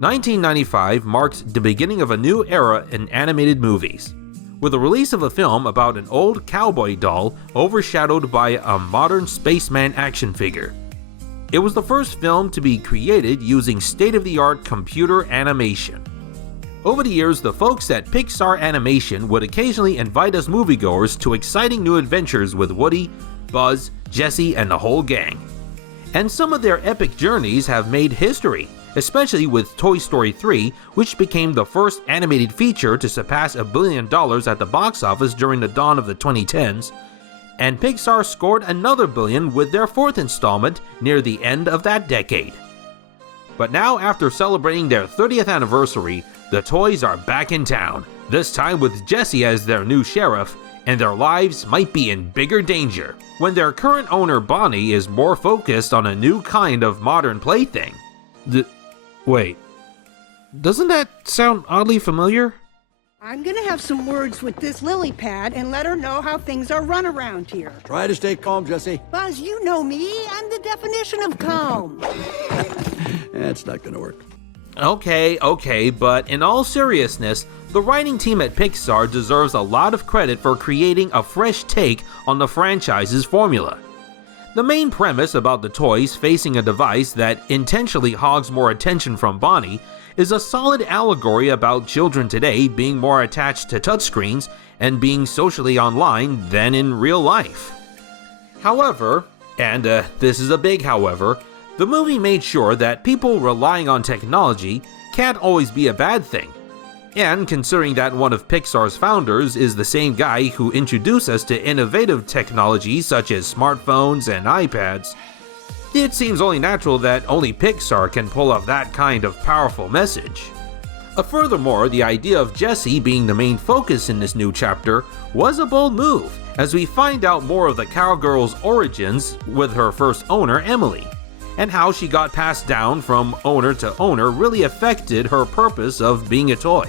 1995 marked the beginning of a new era in animated movies, with the release of a film about an old cowboy doll overshadowed by a modern spaceman action figure. It was the first film to be created using state-of-the-art computer animation. Over the years, the folks at Pixar Animation would occasionally invite us moviegoers to exciting new adventures with Woody, Buzz, Jessie, and the whole gang. And some of their epic journeys have made history, especially with Toy Story 3, which became the first animated feature to surpass $1 billion at the box office during the dawn of the 2010s, and Pixar scored another billion with their fourth installment near the end of that decade. But now, after celebrating their 30th anniversary, the toys are back in town, this time with Jessie as their new sheriff, and their lives might be in bigger danger when their current owner Bonnie is more focused on a new kind of modern plaything. Wait, doesn't that sound oddly familiar? I'm gonna have some words with this Lilypad and let her know how things are run around here. Try to stay calm, Jessie. Buzz, you know me. I'm the definition of calm. That's not gonna work. Okay, but in all seriousness, the writing team at Pixar deserves a lot of credit for creating a fresh take on the franchise's formula. The main premise about the toys facing a device that intentionally hogs more attention from Bonnie is a solid allegory about children today being more attached to touchscreens and being socially online than in real life. However, and this is a big however, the movie made sure that people relying on technology can't always be a bad thing. And considering that one of Pixar's founders is the same guy who introduced us to innovative technology such as smartphones and iPads, it seems only natural that only Pixar can pull off that kind of powerful message. Furthermore, the idea of Jessie being the main focus in this new chapter was a bold move, as we find out more of the cowgirl's origins with her first owner, Emily, and how she got passed down from owner to owner really affected her purpose of being a toy.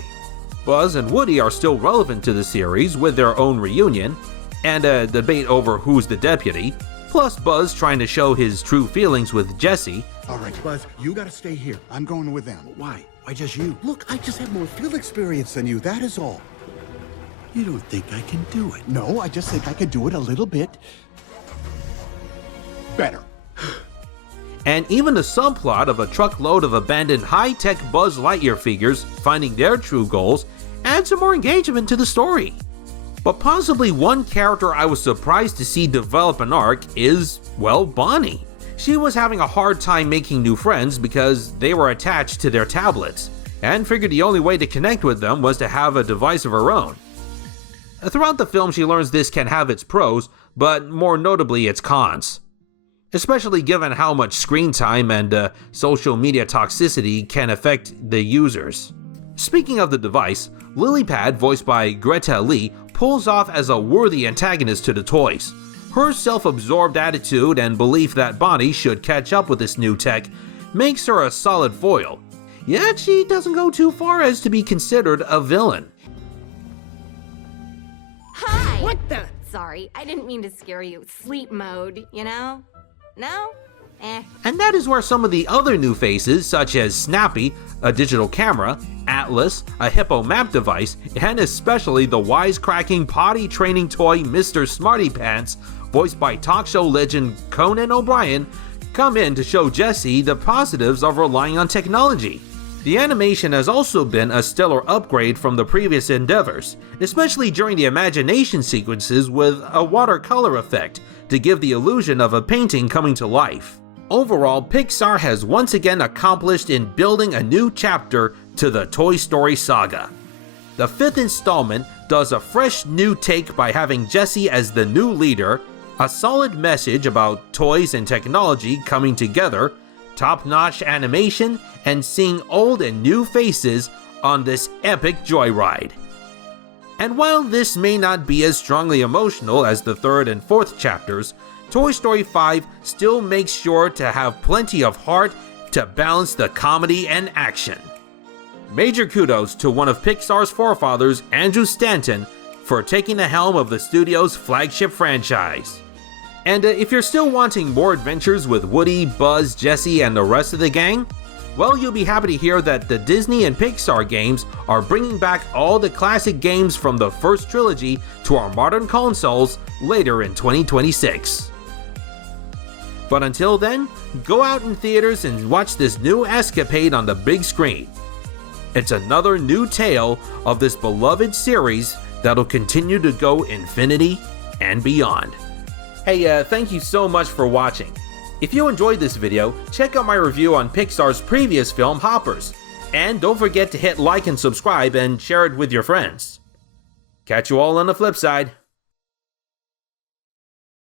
Buzz and Woody are still relevant to the series with their own reunion, and a debate over who's the deputy, plus Buzz trying to show his true feelings with Jessie. All right, Buzz, you gotta stay here. I'm going with them. Why? Why just you? Look, I just have more field experience than you, that is all. You don't think I can do it? No, I just think I could do it a little bit better. And even the subplot of a truckload of abandoned high-tech Buzz Lightyear figures finding their true goals adds some more engagement to the story. But possibly one character I was surprised to see develop an arc is, well, Bonnie. She was having a hard time making new friends because they were attached to their tablets, and figured the only way to connect with them was to have a device of her own. Throughout the film, she learns this can have its pros, but more notably its cons, especially given how much screen time and social media toxicity can affect the users. Speaking of the device, Lilypad, voiced by Greta Lee, pulls off as a worthy antagonist to the toys. Her self-absorbed attitude and belief that Bonnie should catch up with this new tech makes her a solid foil, yet she doesn't go too far as to be considered a villain. Hi! What the? Sorry, I didn't mean to scare you. Sleep mode, you know? No? And that is where some of the other new faces, such as Snappy, a digital camera, Atlas, a hippo map device, and especially the wisecracking potty training toy Mr. Smarty Pants, voiced by talk show legend Conan O'Brien, come in to show Jessie the positives of relying on technology. The animation has also been a stellar upgrade from the previous endeavors, especially during the imagination sequences with a watercolor effect to give the illusion of a painting coming to life. Overall, Pixar has once again accomplished in building a new chapter to the Toy Story saga. The fifth installment does a fresh new take by having Jessie as the new leader, a solid message about toys and technology coming together, top-notch animation, and seeing old and new faces on this epic joyride. And while this may not be as strongly emotional as the third and fourth chapters, Toy Story 5 still makes sure to have plenty of heart to balance the comedy and action. Major kudos to one of Pixar's forefathers, Andrew Stanton, for taking the helm of the studio's flagship franchise. And if you're still wanting more adventures with Woody, Buzz, Jessie, and the rest of the gang, Well, you'll be happy to hear that the Disney and Pixar games are bringing back all the classic games from the first trilogy to our modern consoles later in 2026. But until then, go out in theaters and watch this new escapade on the big screen. It's another new tale of this beloved series that'll continue to go infinity and beyond. Hey, thank you so much for watching. If you enjoyed this video, check out my review on Pixar's previous film, Hoppers. And don't forget to hit like and subscribe and share it with your friends. Catch you all on the flip side.